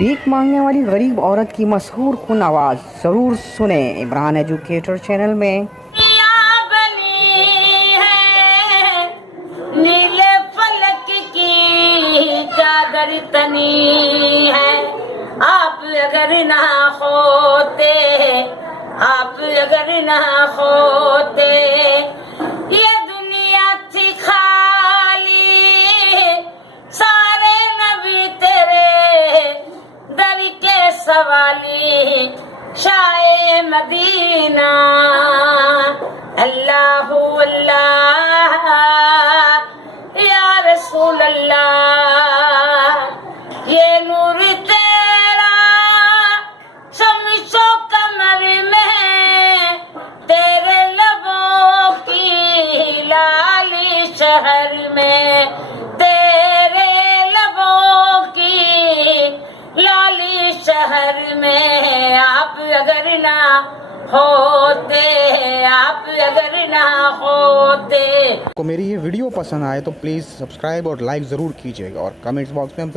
भीख मांगने वाली गरीब औरत की मशहूर कुन आवाज़ ज़रूर सुने इमरान एजुकेटर चैनल में। नीले फलक की चादर तनी है, आप अगर ना होते, आप अगर ना होते, ये दुनिया थी खाली, सारे नबी तेरे दर के सवाली, शाए मदीना अल्लाह अल्लाह या रसूल अल्लाह। ये नूर तेरा शमशो कमर में, तेरे लबों की लाली शहर में, तेरे लबों की लाली शहर में, आप अगर ना होते, आप अगर ना होते। को मेरी ये वीडियो पसंद आए तो प्लीज़ सब्सक्राइब और लाइक ज़रूर कीजिएगा और कमेंट्स बॉक्स में हम